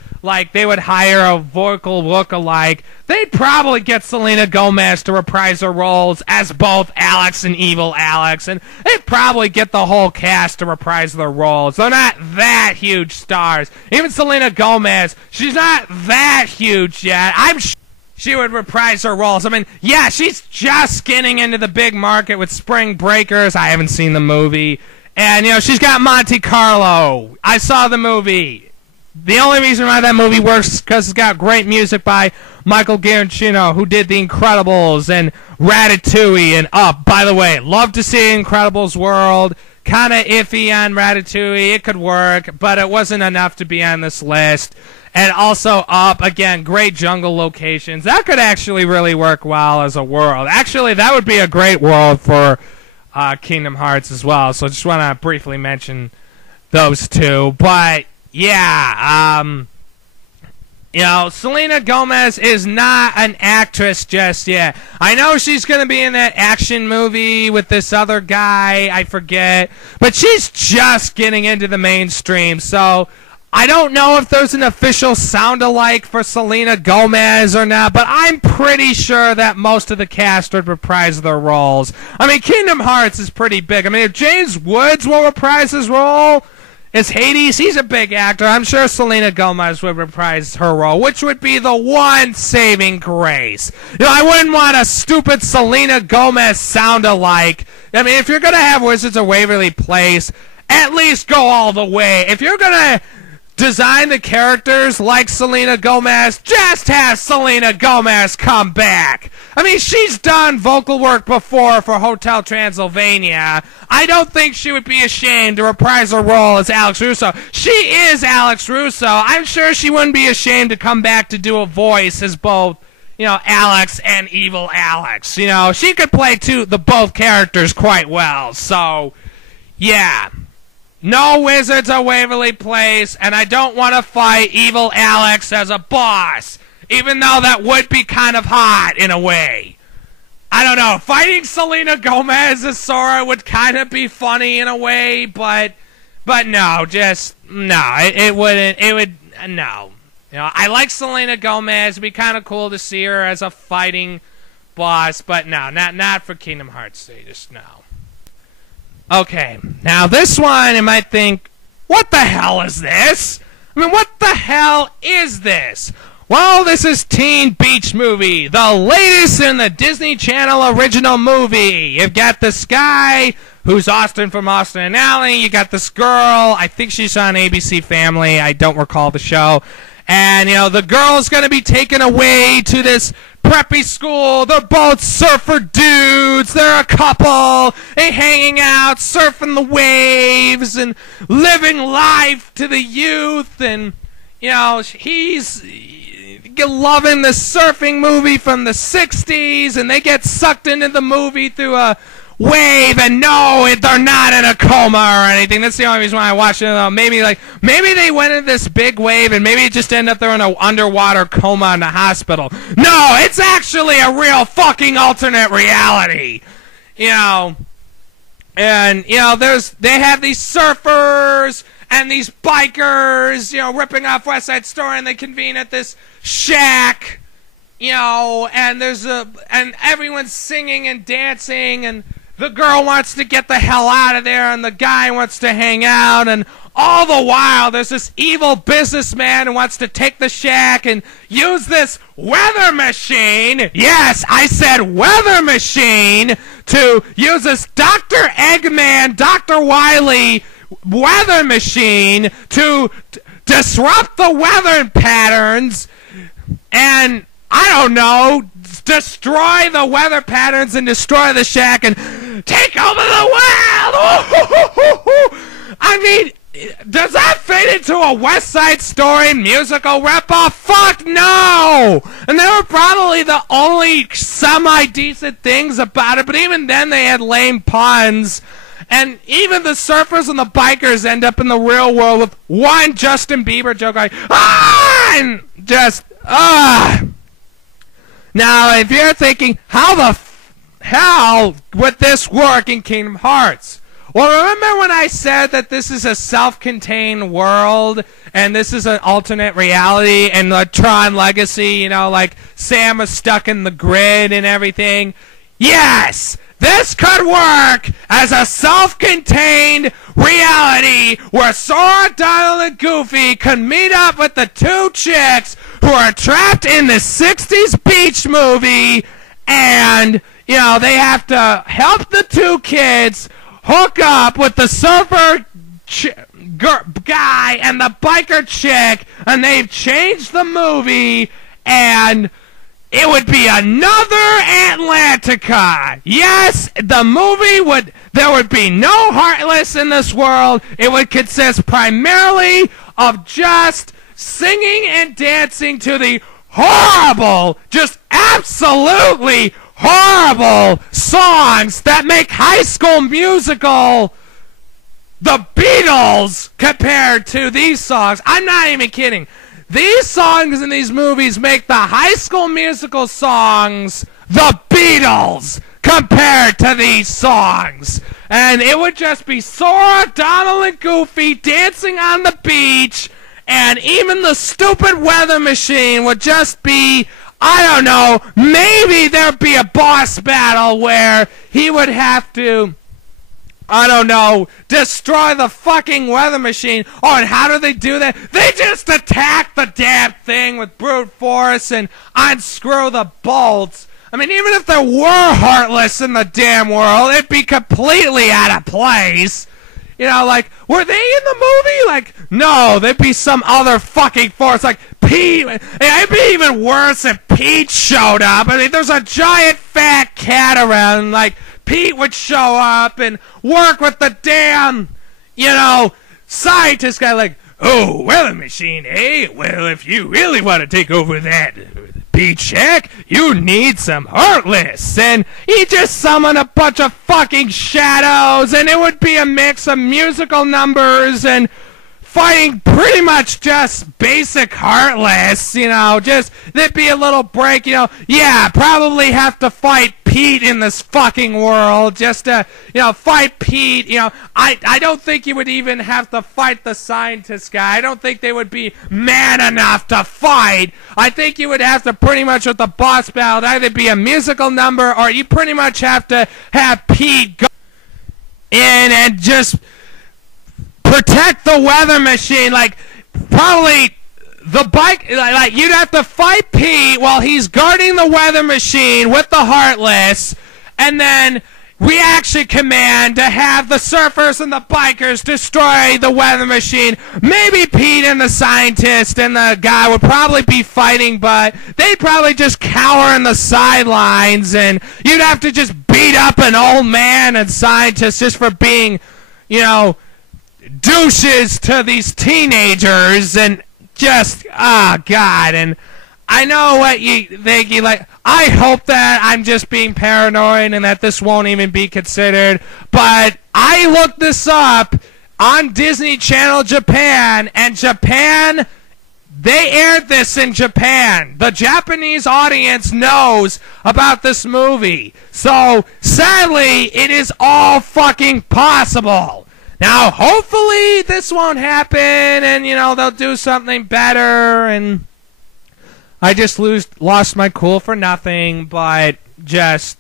they would hire a vocal look-alike. They'd probably get Selena Gomez to reprise her roles as both Alex and Evil Alex, and they'd probably get the whole cast to reprise their roles. They're not that huge stars. Even Selena Gomez, she's not that huge yet. she would reprise her roles. I mean, yeah, she's just getting into the big market with Spring Breakers. I haven't seen the movie. And, she's got Monte Carlo. I saw the movie. The only reason why that movie works is because it's got great music by Michael Giacchino, who did The Incredibles and Ratatouille and Up. By the way, love to see Incredibles World. Kind of iffy on Ratatouille. It could work, but it wasn't enough to be on this list. And also Up, again, great jungle locations. That could actually really work well as a world. Actually, that would be a great world for Kingdom Hearts as well. So I just want to briefly mention those two. But yeah, Selena Gomez is not an actress just yet. I know she's going to be in that action movie with this other guy, I forget, but she's just getting into the mainstream, so I don't know if there's an official sound-alike for Selena Gomez or not, but I'm pretty sure that most of the cast would reprise their roles. I mean, Kingdom Hearts is pretty big. I mean, if James Woods will reprise his role as Hades, he's a big actor. I'm sure Selena Gomez would reprise her role, which would be the one saving grace. I wouldn't want a stupid Selena Gomez sound-alike. I mean, if you're going to have Wizards of Waverly Place, at least go all the way. If you're going to design the characters like Selena Gomez, just have Selena Gomez come back. I mean, she's done vocal work before for Hotel Transylvania. I don't think she would be ashamed to reprise her role as Alex Russo. She is Alex Russo. I'm sure she wouldn't be ashamed to come back to do a voice as both, Alex and Evil Alex. She could play both characters quite well. So, yeah. No Wizards of Waverly Place, and I don't want to fight Evil Alex as a boss, even though that would be kind of hot in a way. I don't know. Fighting Selena Gomez as Sora would kind of be funny in a way, but no, just no. It wouldn't. It would no. I like Selena Gomez. It'd be kind of cool to see her as a fighting boss, but no, not for Kingdom Hearts 3. Just no. Okay, now this one, you might think, what the hell is this? I mean, what the hell is this? Well, this is Teen Beach Movie, the latest in the Disney Channel original movie. You've got this guy who's Austin from Austin and Ally. You got this girl. I think she's on ABC Family. I don't recall the show. And, the girl's going to be taken away to this preppy school. They're both surfer dudes. They're a couple. They hanging out, surfing the waves, and living life to the youth. And, he's loving the surfing movie from the 60s, and they get sucked into the movie through a wave, and no, they're not in a coma or anything. That's the only reason why I watched it. Maybe they went in this big wave, and maybe it just ended up they're in an underwater coma in the hospital. No, it's actually a real fucking alternate reality. And they have these surfers and these bikers, ripping off West Side Story, and they convene at this shack, and and everyone's singing and dancing, and the girl wants to get the hell out of there, and the guy wants to hang out, and all the while there's this evil businessman who wants to take the shack and use this weather machine. Yes, I said weather machine, to use this Dr. Eggman, Dr. Wily weather machine to disrupt the weather patterns and, I don't know, destroy the weather patterns and destroy the shack and take over the world. I mean, does that fit into a West Side Story musical ripoff? Fuck no! And they were probably the only semi-decent things about it, but even then they had lame puns. And even the surfers and the bikers end up in the real world with one Justin Bieber joke like, ah! And just, ah! Now, if you're thinking, how the hell would this work in Kingdom Hearts? Well, remember when I said that this is a self-contained world and this is an alternate reality and the Tron Legacy, like Sam is stuck in the grid and everything? Yes! This could work as a self-contained reality where Sora, Donald, and Goofy can meet up with the two chicks who are trapped in the 60s beach movie, and, you know, they have to help the two kids hook up with the surfer guy and the biker chick, and they've changed the movie, and it would be another Atlantica. Yes, the movie there would be no Heartless in this world. It would consist primarily of just singing and dancing to the horrible, just absolutely horrible songs that make High School Musical the Beatles compared to these songs. I'm not even kidding. These songs in these movies make the High School Musical songs the Beatles compared to these songs. And it would just be Sora, Donald, and Goofy dancing on the beach, and even the stupid weather machine would just be, I don't know, maybe there'd be a boss battle where he would have to, I don't know, destroy the fucking weather machine. Oh, and how do they do that? They just attack the damn thing with brute force and unscrew the bolts. I mean, even if there were Heartless in the damn world, it'd be completely out of place. You know, like, were they in the movie? Like, no, there'd be some other fucking force. Like, Pete, it'd be even worse if Pete showed up. I mean, there's a giant fat cat around, like, Pete would show up and work with the damn, you know, scientist guy, like, oh, weather machine, eh? Well, if you really want to take over that Pete check, you need some Heartless. And he just summoned a bunch of fucking shadows, and it would be a mix of musical numbers and fighting pretty much just basic Heartless, you know, just, there'd be a little break, you know, yeah, probably have to fight Pete in this fucking world, just to, you know, fight Pete, you know, I don't think you would even have to fight the scientist guy. I don't think they would be man enough to fight. I think you would have to pretty much with the boss battle either be a musical number, or you pretty much have to have Pete go in and just protect the weather machine, like, probably the bike, like, you'd have to fight Pete while he's guarding the weather machine with the Heartless, and then reaction command to have the surfers and the bikers destroy the weather machine. Maybe Pete and the scientist and the guy would probably be fighting, but they'd probably just cower in the sidelines, and you'd have to just beat up an old man and scientist just for being, you know, douches to these teenagers, and just, oh God. And I know what you think, you like, I hope that I'm just being paranoid and that this won't even be considered, but I looked this up on Disney Channel Japan, and Japan, they aired this in Japan. The Japanese audience knows about this movie, so sadly it is all fucking possible. Now, hopefully this won't happen, and, you know, they'll do something better, and I just lost my cool for nothing, but just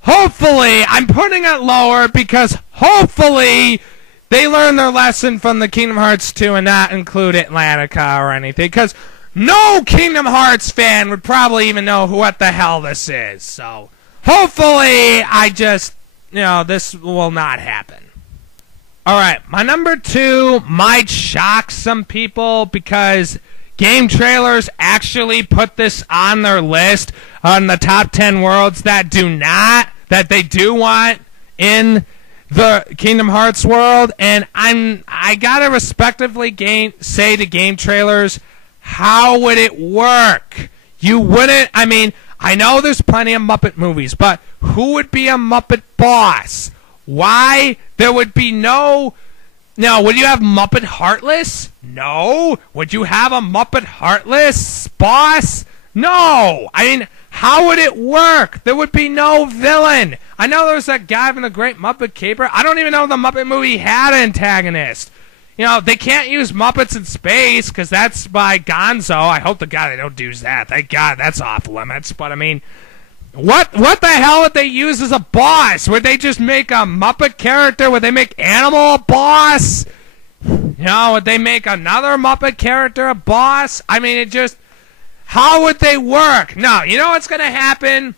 hopefully, I'm putting it lower because hopefully they learn their lesson from the Kingdom Hearts 2 and not include Atlantica or anything, because no Kingdom Hearts fan would probably even know what the hell this is. So hopefully I just, you know, this will not happen. Alright, my number 2 might shock some people because game trailers actually put this on their list on the top 10 worlds that they do want in the Kingdom Hearts world, and I gotta respectively say to game trailers, how would it work? You wouldn't, I mean, I know there's plenty of Muppet movies, but who would be a Muppet boss? Why? There would be no, would you have Muppet Heartless? No. Would you have a Muppet Heartless boss? No. I mean, how would it work? There would be no villain. I know there's that guy from the Great Muppet Caper. I don't even know if the Muppet movie had an antagonist. You know, they can't use Muppets in space because that's by Gonzo. I hope to God they don't do that. Thank God that's off limits. But, I mean, what the hell would they use as a boss? Would they just make a Muppet character? Would they make Animal a boss? You know, would they make another Muppet character a boss? I mean, it just, How would they work? No, you know what's going to happen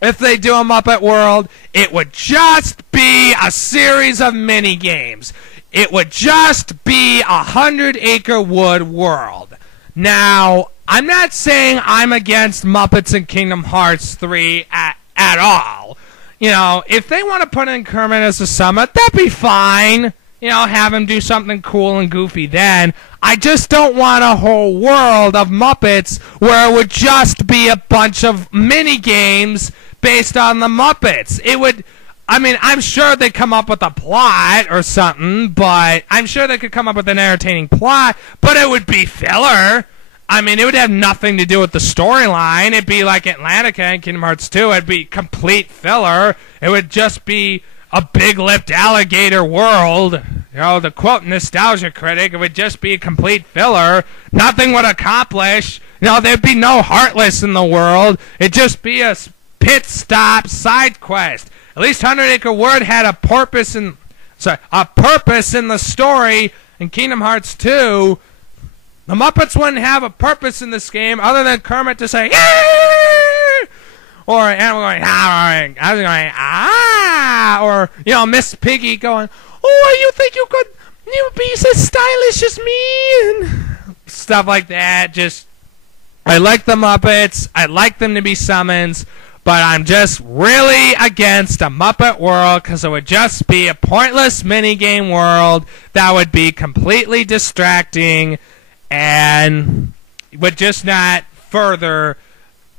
if they do a Muppet World? It would just be a series of mini games. It would just be 100-acre wood world. Now, I'm not saying I'm against Muppets and Kingdom Hearts 3 at all. You know, if they want to put in Kermit as a summit, that'd be fine. You know, have him do something cool and goofy then. I just don't want a whole world of Muppets where it would just be a bunch of mini games based on the Muppets. It would, I mean, I'm sure they'd come up with a plot or something, but I'm sure they could come up with an entertaining plot, but it would be filler. I mean, it would have nothing to do with the storyline. It'd be like Atlantica and Kingdom Hearts 2. It'd be complete filler. It would just be a big-lipped alligator world. You know, the quote Nostalgia Critic, it would just be a complete filler. Nothing would accomplish. You know, there'd be no Heartless in the world. It'd just be a pit stop side quest. At least 100 Acre Wood had a purpose in the story. In Kingdom Hearts 2, the Muppets wouldn't have a purpose in this game other than Kermit to say, "Yeah!" Or animal going, "Ah!" I was going, "Ah!" Or, you know, Miss Piggy going, "Oh, you think you could be so stylish as me?" And stuff like that. Just, I like the Muppets. I like them to be summons. But I'm just really against a Muppet World because it would just be a pointless minigame world that would be completely distracting and would just not further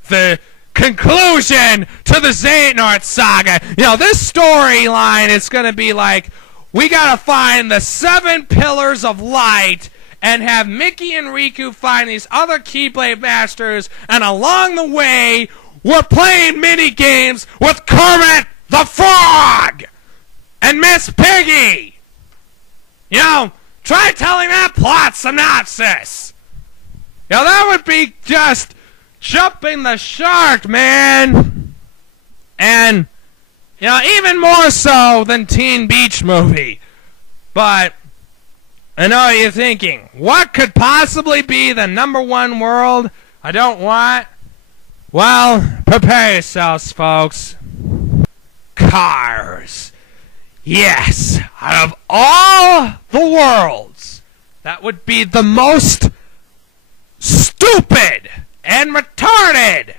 the conclusion to the Xehanort saga. You know, this storyline is going to be like, we got to find the 7 pillars of light and have Mickey and Riku find these other Keyblade Masters, and along the way, we're playing mini games with Kermit the Frog and Miss Piggy. You know, try telling that plot synopsis. You know, that would be just jumping the shark, man. And, you know, even more so than Teen Beach Movie. But I know you're thinking, what could possibly be the #1 world I don't want? Well, prepare yourselves, folks. Cars. Yes, out of all the worlds, that would be the most stupid and retarded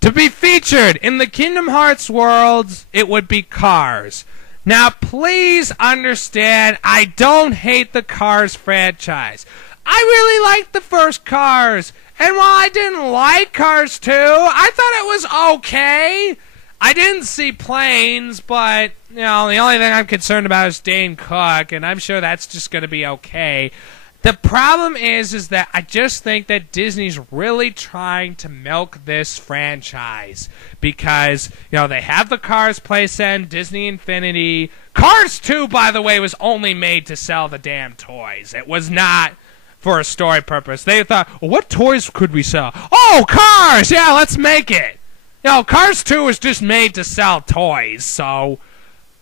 to be featured in the Kingdom Hearts worlds. It would be Cars. Now, please understand, I don't hate the Cars franchise. I really liked the first Cars. And while I didn't like Cars 2, I thought it was okay. I didn't see planes, but, you know, the only thing I'm concerned about is Dane Cook, and I'm sure that's just going to be okay. The problem is that I just think that Disney's really trying to milk this franchise because, you know, they have the Cars playset, Disney Infinity. Cars 2, by the way, was only made to sell the damn toys. It was not for a story purpose. They thought, well, what toys could we sell? Oh, Cars! Yeah, let's make it. You know, Cars 2 was just made to sell toys, so,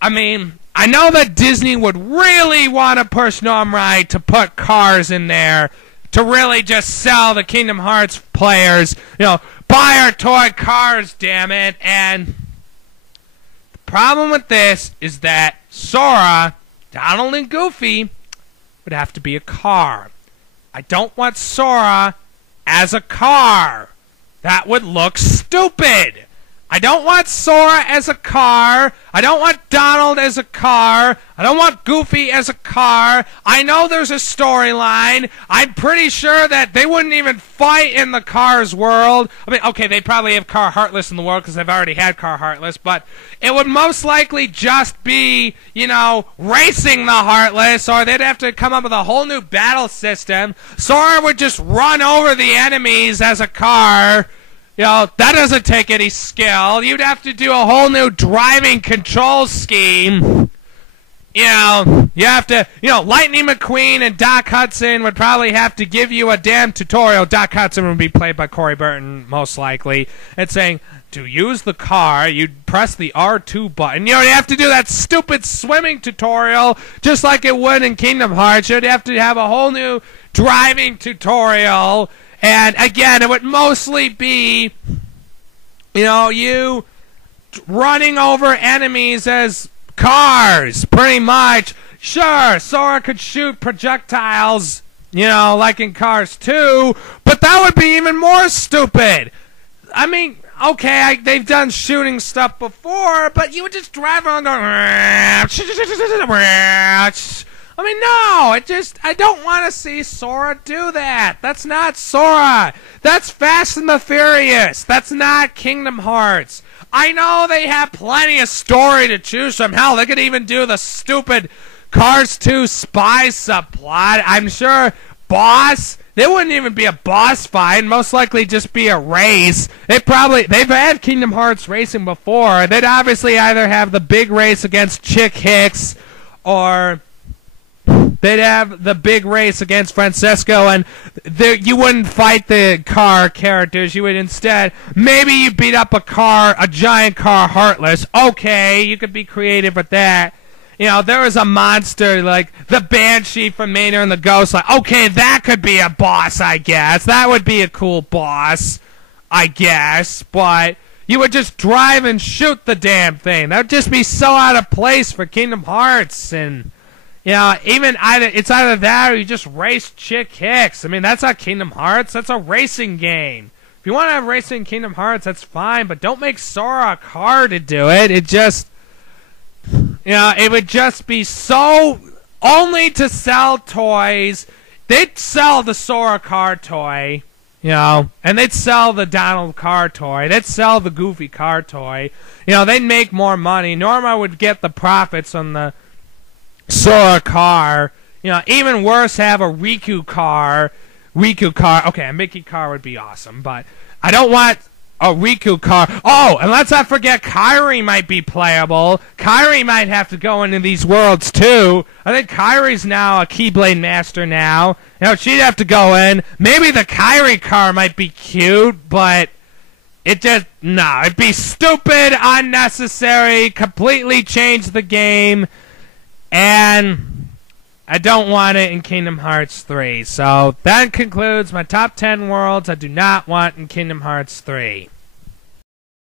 I mean, I know that Disney would really want to push Norm Wright to put Cars in there to really just sell the Kingdom Hearts players, you know, buy our toy Cars, damn it. And the problem with this is that Sora, Donald, and Goofy would have to be a car. I don't want Sora as a car. That would look stupid. I don't want Sora as a car. I don't want Donald as a car. I don't want Goofy as a car. I know there's a storyline. I'm pretty sure that they wouldn't even fight in the Cars world. I mean, okay, they probably have Car Heartless in the world because they've already had Car Heartless, but it would most likely just be, you know, racing the Heartless, or they'd have to come up with a whole new battle system. Sora would just run over the enemies as a car. You know, that doesn't take any skill. You'd have to do a whole new driving control scheme. You know, you have to, you know, Lightning McQueen and Doc Hudson would probably have to give you a damn tutorial. Doc Hudson would be played by Corey Burton, most likely, and saying, to use the car, you'd press the R2 button. You know, you have to do that stupid swimming tutorial, just like it would in Kingdom Hearts. You'd have to have a whole new driving tutorial. And again, it would mostly be, you running over enemies as cars, pretty much. Sure, Sora could shoot projectiles, like in Cars 2, but that would be even more stupid. I mean, okay, they've done shooting stuff before, but you would just drive around going, I mean, no, I don't want to see Sora do that. That's not Sora. That's Fast and the Furious. That's not Kingdom Hearts. I know they have plenty of story to choose from. Hell, they could even do the stupid Cars 2 spy subplot. I'm sure boss, there wouldn't even be a boss fight. It'd most likely just be a race. They've had Kingdom Hearts racing before. They'd obviously either have the big race against Chick Hicks, or they'd have the big race against Francesco, and you wouldn't fight the car characters. You would instead, maybe you beat up a giant car, Heartless. Okay, you could be creative with that. There was a monster like the Banshee from Mater and the Ghost. Like, okay, that could be a boss, I guess. That would be a cool boss, I guess. But you would just drive and shoot the damn thing. That would just be so out of place for Kingdom Hearts. And, it's either that or you just race Chick Hicks. I mean, that's not Kingdom Hearts. That's a racing game. If you want to have racing in Kingdom Hearts, that's fine. But don't make Sora a car to do it. It just... it would just be so only to sell toys. They'd sell the Sora car toy, and they'd sell the Donald car toy. They'd sell the Goofy car toy. They'd make more money. Norma would get the profits on the Sora car. Even worse, have a Riku car. Okay, a Mickey car would be awesome, but I don't want a Riku car. Oh, and let's not forget Kairi might be playable. Kairi might have to go into these worlds too. I think Kairi's now a Keyblade Master now. She'd have to go in. Maybe the Kairi car might be cute, but it'd be stupid, unnecessary, completely change the game, and I don't want it in Kingdom Hearts 3. So that concludes my top 10 worlds I do not want in Kingdom Hearts 3.